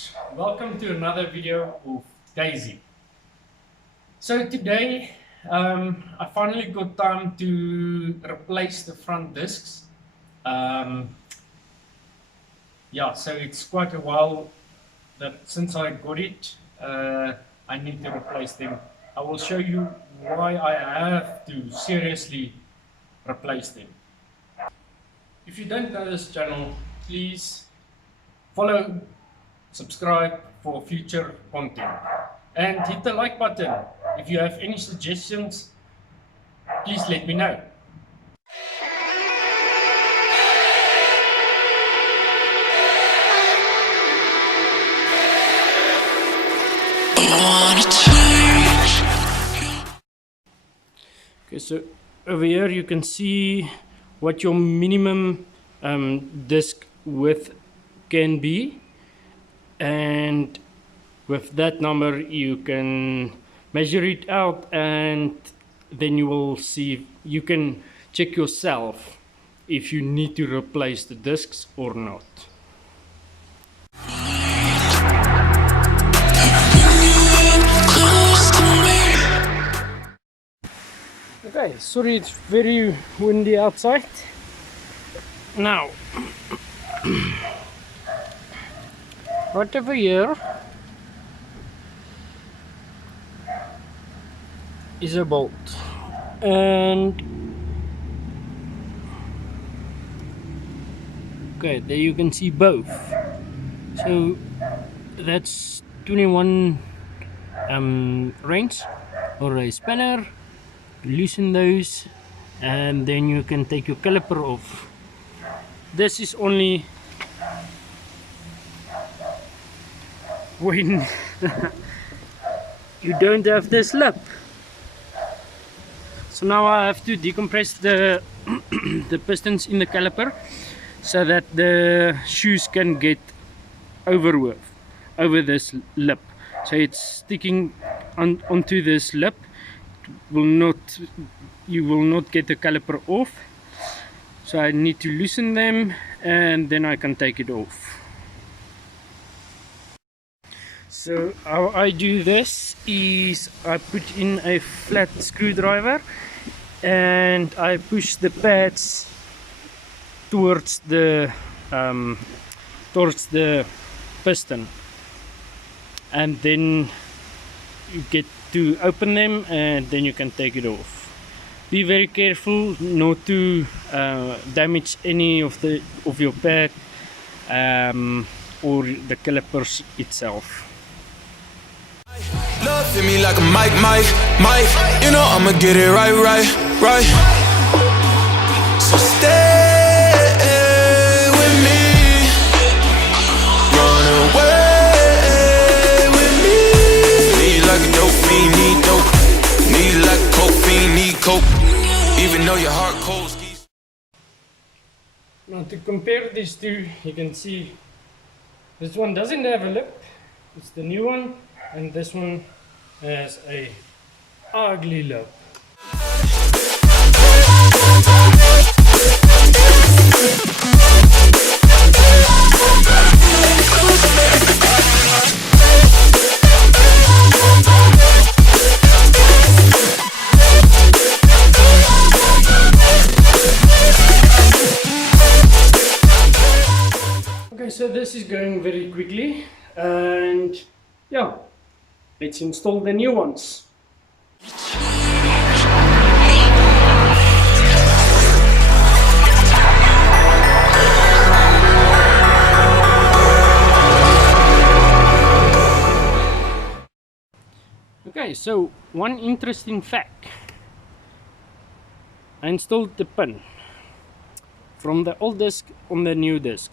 guys, welcome to another video of dayzee. So today I finally got time to replace the front discs. Yeah, so it's quite a while that since I got it, I need to replace them. I will show you why I have to seriously replace them. If you don't know this channel, please follow, subscribe for future content, and hit the like button. If you have any suggestions, please let me know. Okay, so over here you can see what your minimum disc width can be, and with that number you can measure it out, and then you will see, you can check yourself if you need to replace the discs or not. Okay, sorry it's very windy outside. Now right over here is a bolt, and okay, there you can see both. So that's 21 range or a spanner. Loosen those, and then you can take your caliper off. This is only when you don't have this lip. So now I have to decompress the the pistons in the caliper so that the shoes can get over this lip. So it's sticking onto this lip. You will not get the caliper off. So I need to loosen them, and then I can take it off. So how I do this is I put in a flat screwdriver and I push the pads towards the piston, and then you get to open them, and then you can take it off. Be very careful not to damage any of your pad or the calipers itself. Love hit me like a mic, you know I'ma get it right. So stay with me, run away with me. Need like a dope fiend, need dope. Need like a coke fiend, need coke. Even though your heart cold. Now to compare these two, you can see this one doesn't have a lip. It's the new one, and this one has a ugly lip. Okay, so this is going very quickly, and yeah, let's install the new ones. Okay, so one interesting fact. I installed the pin from the old disc on the new disc.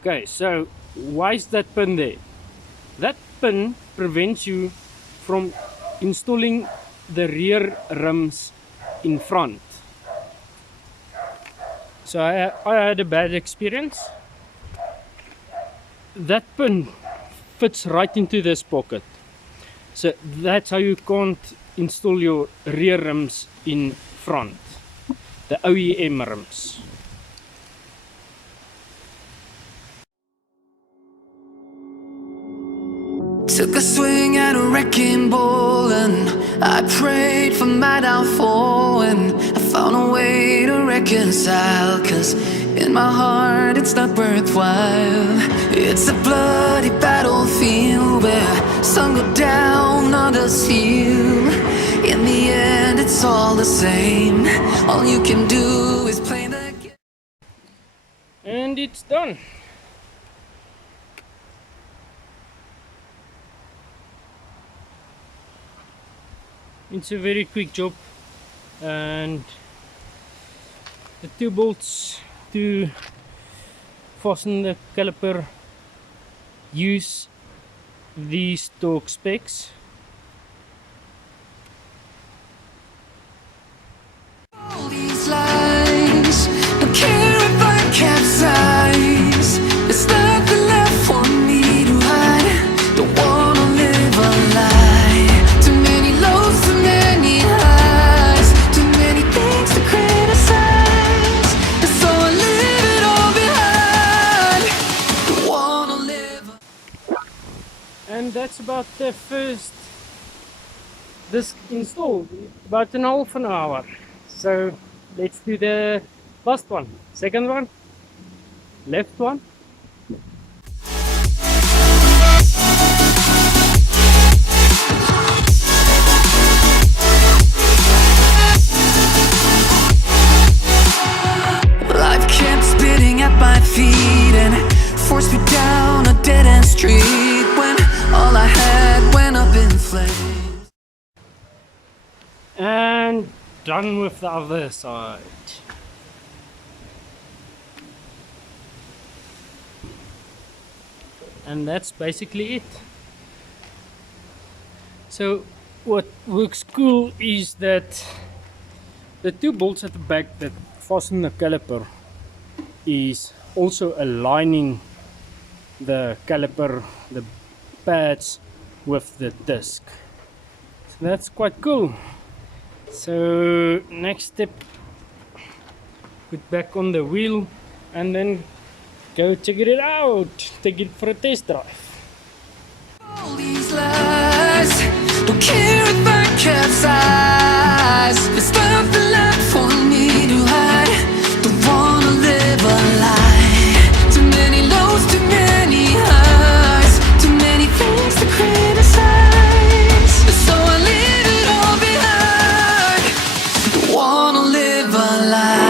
Okay, so why is that pin there? That pin prevents you from installing the rear rims in front. So I had a bad experience. That pin fits right into this pocket. So that's how you can't install your rear rims in front, the OEM rims. Took a swing at a wrecking ball and I prayed for my downfall, and I found a way to reconcile, 'cause in my heart it's not worthwhile. It's a bloody battlefield where some go down, others heal. In the end it's all the same. All you can do is play the game. And it's done. It's a very quick job, and the 2 bolts to fasten the caliper use these torque specs. All these lies, don't care if I capsize. There's nothing left for me to hide. Don't wanna live a lie. Too many lows, too many highs, too many things to criticize. And so I leave it all behind. Don't wanna live. And that's about the first disc installed, about an half an hour. So let's do the last one, second one, left one. Life kept spitting at my feet and forced me down a dead-end street when all I had went up in flames. And done with the other side. And that's basically it. So what works cool is that the 2 bolts at the back that fasten the caliper is also aligning the caliper, the pads, with the disc. So that's quite cool. So next step, put back on the wheel and then go check it out, take it for a test drive. All these lies, don't care if I capsize. There's nothing left for me to hide. Don't wanna live a lie. Too many lows, too many highs, too many things to criticize. So I leave it all behind. Don't wanna live a lie.